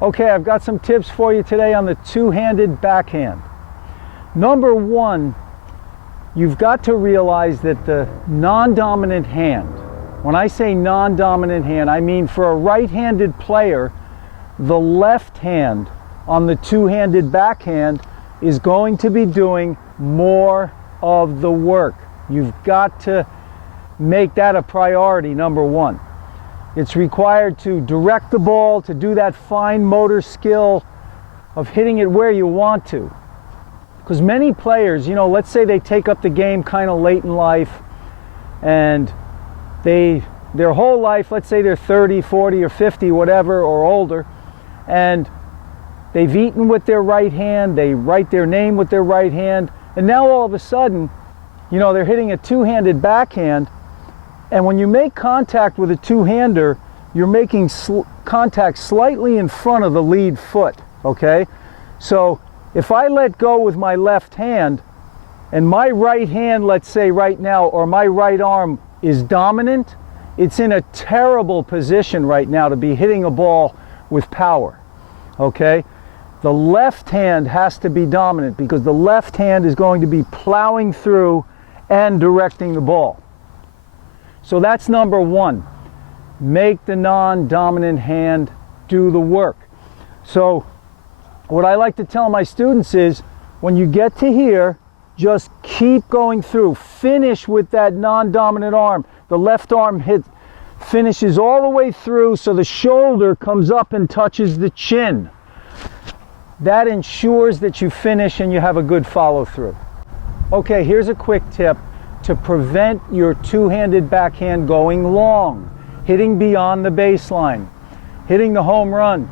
Okay, I've got some tips for you today on the two-handed backhand. Number one, you've got to realize that the non-dominant hand, when I say non-dominant hand, I mean for a right-handed player, the left hand on the two-handed backhand is going to be doing more of the work. You've got to make that a priority, number one. It's required to direct the ball, to do that fine motor skill of hitting it where you want to. Because many players, let's say they take up the game kind of late in life, and their whole life, let's say they're 30, 40, or 50, whatever, or older, and they've eaten with their right hand, they write their name with their right hand, and now all of a sudden, they're hitting a two-handed backhand. And when you make contact with a two-hander, you're making contact slightly in front of the lead foot, okay? So if I let go with my left hand, and my right hand, let's say right now, or my right arm is dominant, it's in a terrible position right now to be hitting a ball with power, okay? The left hand has to be dominant because the left hand is going to be plowing through and directing the ball. So that's number one. Make the non-dominant hand do the work. So what I like to tell my students is, when you get to here, just keep going through. Finish with that non-dominant arm. The left arm finishes all the way through so the shoulder comes up and touches the chin. That ensures that you finish and you have a good follow-through. Okay, here's a quick tip to prevent your two-handed backhand going long, hitting beyond the baseline, hitting the home run.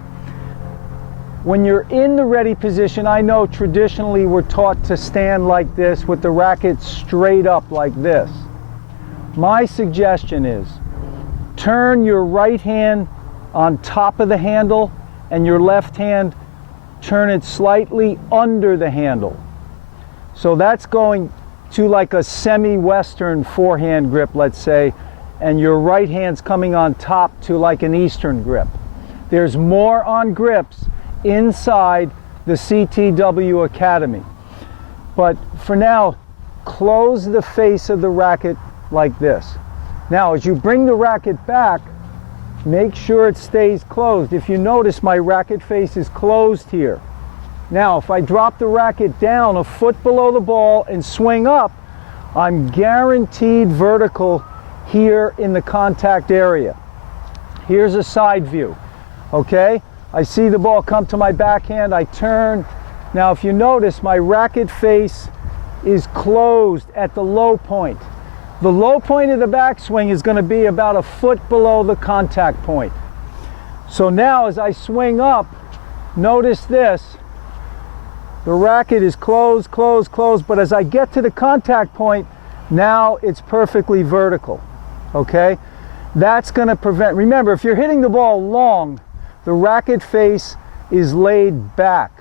When you're in the ready position, I know traditionally we're taught to stand like this with the racket straight up like this. My suggestion is turn your right hand on top of the handle and your left hand, turn it slightly under the handle. So that's going to like a semi-western forehand grip, let's say, and your right hand's coming on top to like an eastern grip. There's more on grips inside the CTW Academy. But for now, close the face of the racket like this. Now, as you bring the racket back, make sure it stays closed. If you notice, my racket face is closed here. Now, if I drop the racket down a foot below the ball and swing up, I'm guaranteed vertical here in the contact area. Here's a side view, okay? I see the ball come to my backhand, I turn. Now, if you notice, my racket face is closed at the low point. The low point of the backswing is going to be about a foot below the contact point. So now, as I swing up, notice this. The racket is closed, closed, closed, but as I get to the contact point, now it's perfectly vertical, okay? That's going to prevent, remember, if you're hitting the ball long, the racket face is laid back.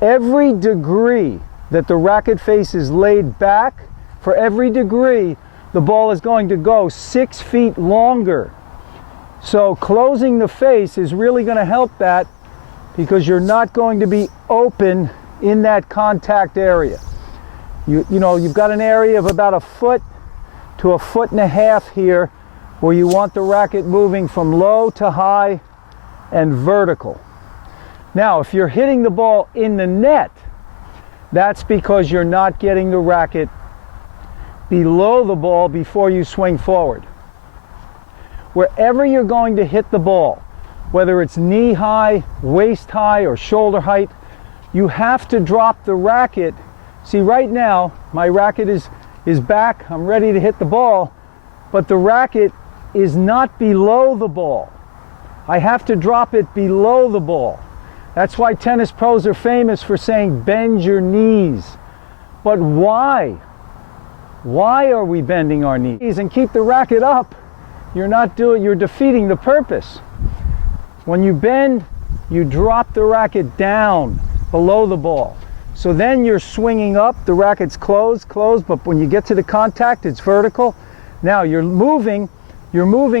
Every degree that the racket face is laid back, for every degree, the ball is going to go 6 feet longer. So closing the face is really going to help that, because you're not going to be open in that contact area. You've got an area of about a foot to a foot and a half here where you want the racket moving from low to high and vertical. Now, if you're hitting the ball in the net, that's because you're not getting the racket below the ball before you swing forward. Wherever you're going to hit the ball, whether it's knee high, waist high, or shoulder height, you have to drop the racket. See, right now, my racket is back. I'm ready to hit the ball, but the racket is not below the ball. I have to drop it below the ball. That's why tennis pros are famous for saying, bend your knees. But why? Why are we bending our knees? And keep the racket up. You're defeating the purpose. When you bend, you drop the racket down below the ball. So then you're swinging up, the racket's closed, but when you get to the contact, it's vertical. Now you're moving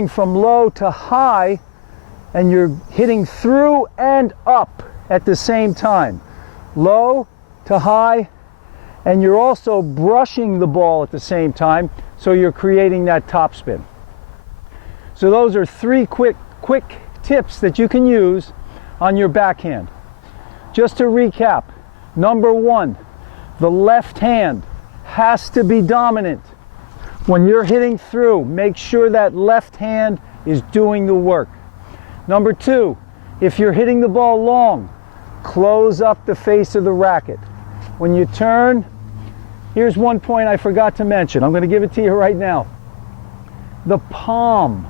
from low to high and you're hitting through and up at the same time. Low to high, and you're also brushing the ball at the same time, so you're creating that topspin. So those are three quick tips that you can use on your backhand. Just to recap, number one, the left hand has to be dominant. When you're hitting through, make sure that left hand is doing the work. Number two, if you're hitting the ball long, close up the face of the racket. When you turn, here's one point I forgot to mention. I'm going to give it to you right now. The palm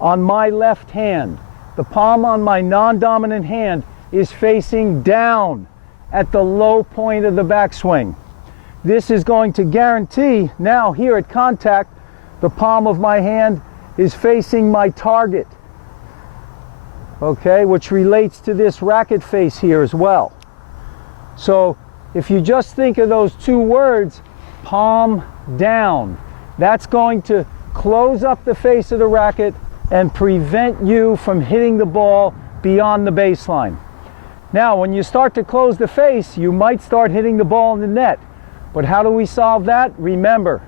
on my left hand, the palm on my non-dominant hand is facing down at the low point of the backswing. This is going to guarantee, now here at contact, the palm of my hand is facing my target, okay, which relates to this racket face here as well. So if you just think of those two words, palm down, that's going to close up the face of the racket and prevent you from hitting the ball beyond the baseline. Now, when you start to close the face, you might start hitting the ball in the net. But how do we solve that? Remember,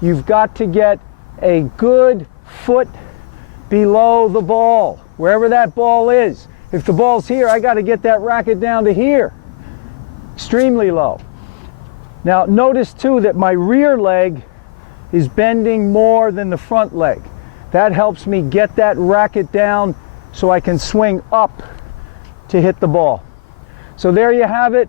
you've got to get a good foot below the ball, wherever that ball is. If the ball's here, I got to get that racket down to here, extremely low. Now, notice too that my rear leg is bending more than the front leg. That helps me get that racket down so I can swing up to hit the ball. So there you have it.